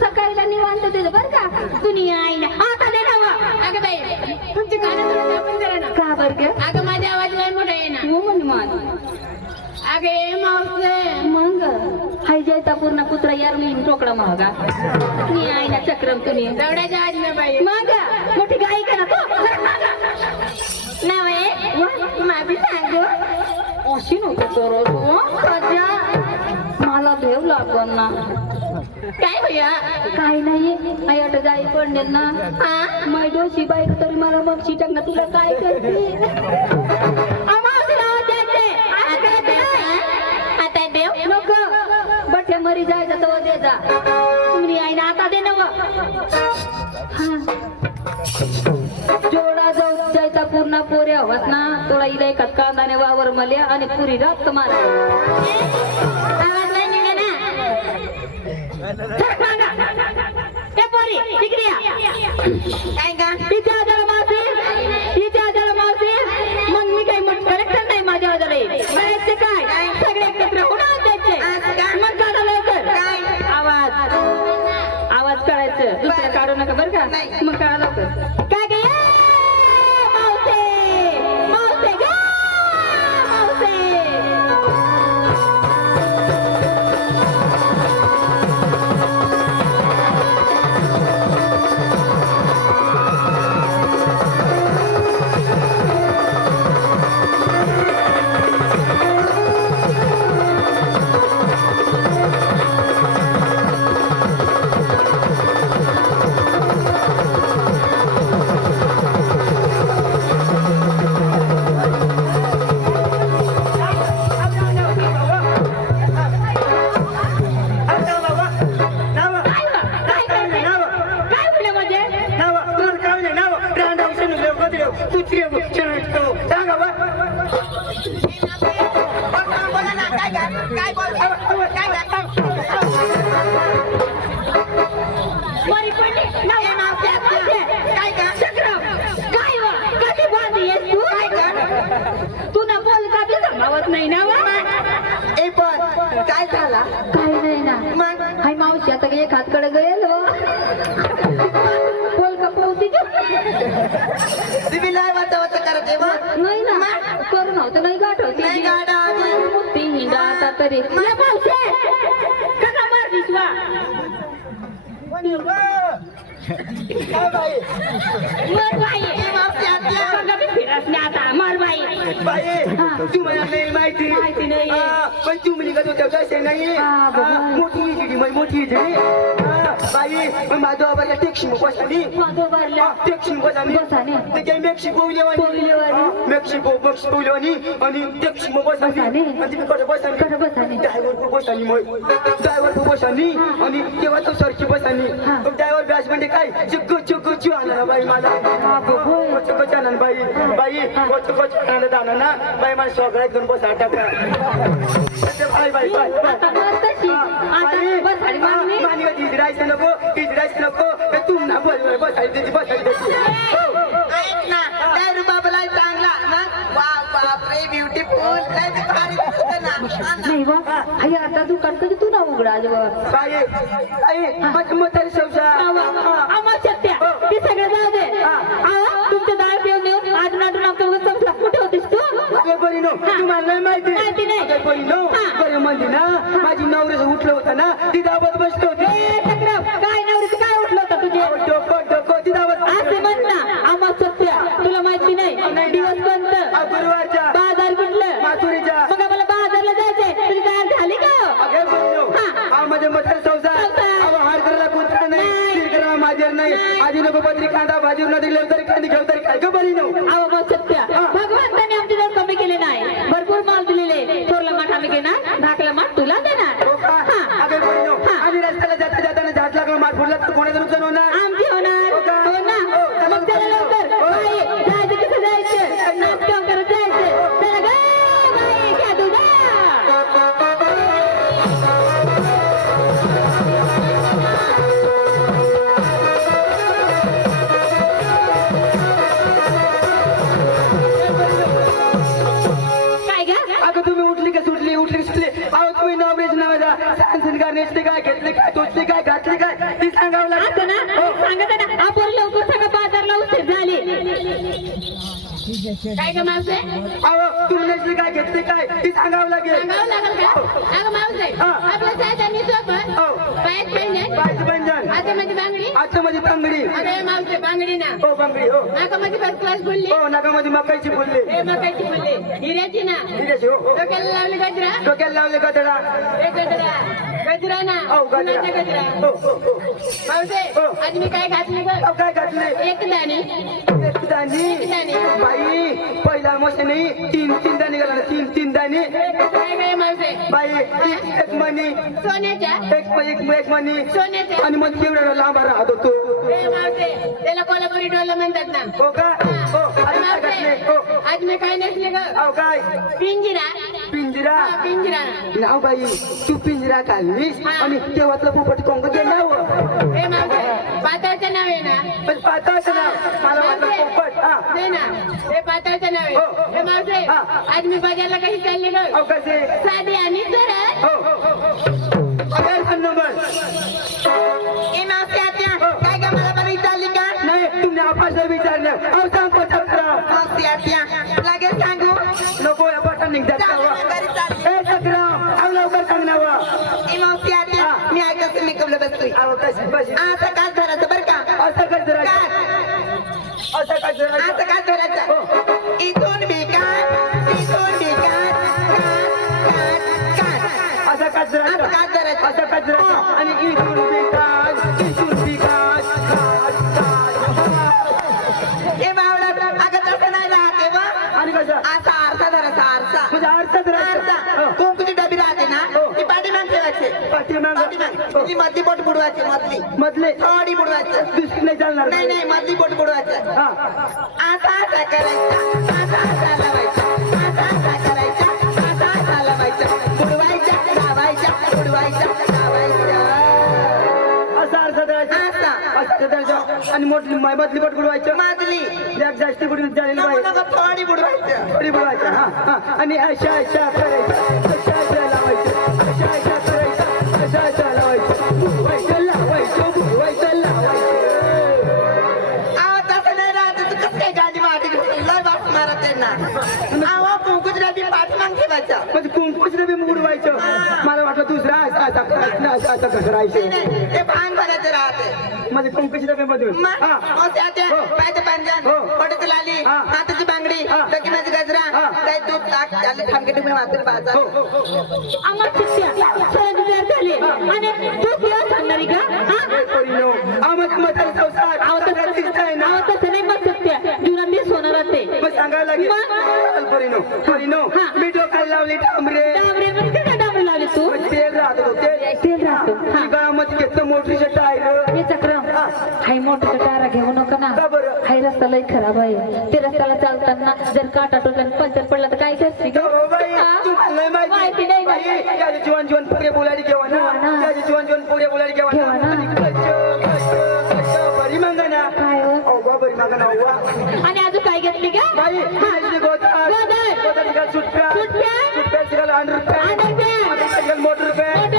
सकाळीला निवांत दिलं बरं का कुणी आई ना आता दे ना वा. अगं बाई तुमची गाणं थोडं दाबून जरा ना. का बरं ग अगं माझा आवाज लय मोठा आहे ना. हो मन अगं ए मावसे मग हाय जयता पूर्ण कुत्रा यार मी टोकडा महागा मी आई ना चक्रम तुम्ही दवड्याच्या आवाज ना बाई. मग मोठी गाई का ना तो नावे माझी सांग अशी नको करू तू सध्या मला भेव लागल ना. काय भैया काय नाही आयाट गाई पडणे ना हा मै डोशी बाई तरी मला मग शिटक ना तुला काय करते आता देव नको बठे मरी जायचं तो दे जा तुम्ही आई ना आता दे ना जोडा जाऊ जायचा पूर्ण पोरे हवात ना थोडा इला एकात कांदाने वावर मले आणि पुरी रक्त मारा आवाज नाही निघे ना ए पोरी तिकडे या काय का तिच्या आजाला मावशी मग मी काही मग करेक्टर नाही माझ्या आजाला जायचे काय सगळे एकत्र होणार द्यायचे मग काढा लवकर आवाज काढायचं दुसरं काढू नका बरं का मग काढा लवकर काय गे मावसे मावसे ग मावसे नाही ना ए पण काय झाला काही नाही ना मग हाय मावशी आता एक हातकडे गेलो बोल का पोहती तुम्ही लय वाचा करत आहे मग नाही ना करू नव्हतं नाही गाठ होती नाही गाडा ती हिंडा आता तरी मावशी कसा मार दिसवा मार बाई आता मार बाई तुम्हाला नाही माहिती माहिती नाही पण तुम्ही निघत होत्या कसे नाही मोठी इजिडी मोठी इजिडी बाई माझ्या बाबाला टॅक्सी बसली टॅक्सी बसली ते मेक्सिको लेवानी आणि टॅक्सी बसली आणि तुम्ही कडे बसली ड्रायव्हर बसली आणि तेव्हा तो सरची बसली ड्रायव्हर बॅच म्हणजे काय चिक्कू आणला बाई मला कोच आणा बाई कोच आणायला जाणार ना बाई मला सगळ्यात घेऊन बसा टाका बाई बाई बाई मानी इजरायचं नको तू ना बसायची ऐक ना त्या रुबाबला चांगला बापरे ब्युटिफुल नाही वा आई आता दुकान कधी तू ना उघडा बाई माझी म्हातारी संसार सत्या ते सगळं जाऊ दे तुमच्या दाळ पिऊन येऊन आज नाटून आमचं संपला कुठे होतीस तू बरी नो तुम्हाला नाही माहिती बरी नो बरी म्हणली ना माझी नवऱ्याचं उठलं होतं ना ती दावत बसली होती काय नवरीचं काय उठलं होतं तुझे डोकं ती दावत असे म्हण ना आम्हा सत्या तुला माहिती नाही दिवस बंद गुरुवारच्या बाजार कुठलं माथुरीच्या मग आम्हाला बाजारला जायचंय तुझी तयार झाली का माझे म्हातारी संसार हार करायला कुत्रा नाही स्थिर करायला माझ्या नाही आधी नको पत्री कांदा भाजी न दिले तरी कांदी घेऊ तरी काय बरी नो सत्या भगवंताने आमचे दर कमी केले नाही भरपूर माल दिलेले थोरला माठ आम्ही घेणार धाकला माठ तुला देणार आम्ही रस्त्याला जाताना झाट लागला माठ फुटला तर कोणाचं नुकसान होणार आमची होणार हो ना मग चला लवकर जायचं कसं जायचं नाटक करत जायचं चला ग बाई घ्या तुझा नेसले काय घेतले काय टोचले काय घातले काय ती सांगत आहे ना आपण लवकर सगळं बाजारला उशीर झाली काय ग मावसे अहो तू नेसली काय घेतली काय ती सांगावं लागेल सांगावं लागेल का अगं मावसे आपल्या साहेबांनी सोबत पायात पैंजण पायची पंजन हातामध्ये बांगडी आतमध्ये बांगडी अरे मावसे बांगडी ना हो बांगडी हो नाकामध्ये फर्स्ट क्लास बोलली हो नाकामध्ये मकाईची बोलले हे मकाची बोलली हिऱ्याची ना हिऱ्याची हो हो डोक्याला लावली गजरा डोक्याला लावले गजरा हे गजरा गजरा ना हो गजरा कुणाचा गजरा हो हो हो मावसे आज मी काय घातली ग अहो, काय घातले एक दाणी एक दाणी बाई पहिला मशी नाही तीन दाणे गेला तीन दाणे काय गे मावसे बाई एक मणी सोन्याच्या एक मणी सोन्याच्या आणि मग केवढा लांब राहत होतो हे मावसे त्याला कोल्हापुरी डोला म्हणतात ना हो का हो अरे आणि काय घातले हो मावसे आज मी काय नेसले ग अहो काय पिंजिरा पिंजरा पिंजिरा नाव बाई तू पिंजरा घाललीस आणि तेव्हातलं पोपट कोंग नाव हे मावसे पाताळचं नाव आहे ना पण पाहताच ना मला वाटलं पोपट हा नाही ना हे पाताळचं नाव आहे हे मावसे आज मी बाजारला कशी चालली ग अहो कसे साधी आणि सरळ हो नंबर ए मावसे आत्या काय ग मला बरी चालली का नाही तुम्ही आपाशा विचारलं अहो सांग पचास करा मावसे आत्या लगेच सांगू नको या पटन निघतात ए सतराम अहो लवकर सांग ना वा ए मावसे आत्या मी ऐकत मी कबलं बसतोय अहो कशी बशी आता काय धरायचं बरं का असं काय जरा असं काय जरा आता काय धरायचं इथून बेकार असं काय जरा असं काय जरा आणि इथून विकास ए बावडा अगं तसं नाही राहते वा आणि कसं असा आरसा धरायचा आरसा म्हणजे अर्थ जरा कुंकूची डबी राहते ना ती पाठीमाग ठेवायची पाठीमाग ती मधली बोट बुडवायची मधले थोडी बुडवायचं दुसरी नाही चालणार नाही मधली बोट बुडवायचं हा असा करायचा असा लावायचा असा करायचा असा लावायचा बुडवायच्या लावायच्या असा अर्थ धरायचा असं धरायचं आणि मोठी मधली बोट बुडवायचं मधली जास्ती बुडून चालेल पाहिजे थोडी बुडवायचं थोडी बुडवायचं हा आणि अशा करायचं अशा लावायचं अशा करायचं अशा लावायचं बुडवायचं लावायचं तसं नाही राहते तू कसं काय गाडी मारते लय बाप मारत त्यांना आवा कुंकूची डबी पाठीमाग ठेवायचा म्हणजे कुंकूच बी बुडवायचं मला वाटलं दुसरा असं घसरायचं ते भांग भरायचं राहते म्हणजे कुंकूची डबे मधून पायचं पंजन पोटाची लाली हाताची बांगडी डोक्याची गजरा काही दूध ताक त्याला खामके तुम्ही मात्र बाजार आम्हाला शिक्षा सहज झाली आणि तू किंवा सांगणारी का जीवनात मी सोनं राहते सांगायला लागेल मी डोक्याला लावली डांबरे डांबरे लावले तू तेल राहतो तेल राहतो गावामध्ये घेतलं मोटरीचे टायर हे चक्र हाय मोठं टारा घेऊ नका ना का बरं हाय रस्ता लय खराब आहे ते रस्त्याला चालताना जर काटा टोकाने पंचर पडला तर काय करते हो बाई, तुम्हाला नाही माहिती नाही बाई, का? त्याचे जीवन पुरे बोलायला घेवा ना त्याचे जीवन पुरे बोलायला घेवा घेवा ना. आणि बरी मागा ना काय हो? अव्वा बरी मागा ना अव्वा आणि अजून काय घेतली का बाई गोदार गोदार. गोदार सुटप्या सुटप्या. सुटप्या 100 रुपये ₹100. मोटर रुपये